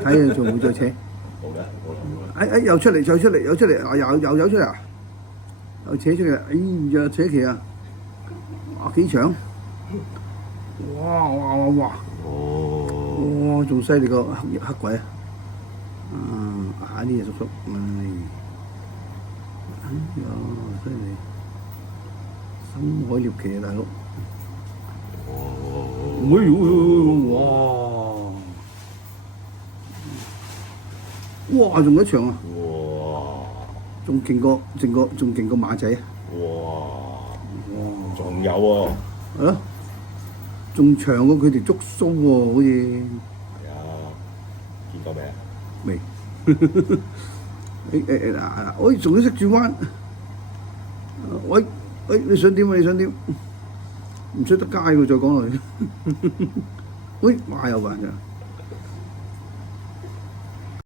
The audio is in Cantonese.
睇下仲會再扯。冇嘅，冇啦。又出嚟，又出嚟，又出嚟，又出嚟啊！又扯出嚟，哎呀，扯旗啊！哇，幾長！哇！哦，哇，仲犀利過黑鬼啊！呢嘢叔叔，哎呀，犀利！深海獵奇啊，大佬！哇！仲一長啊！哇！仲勁過馬仔啊！哇！仲有喎！係咯，仲長過佢條觸鬚喎，好似。係啊，見過未啊？未。喂，仲要識轉彎。喂，你想點啊？你想點？唔出得街喎，再講落去。喂，馬有㗎咋〜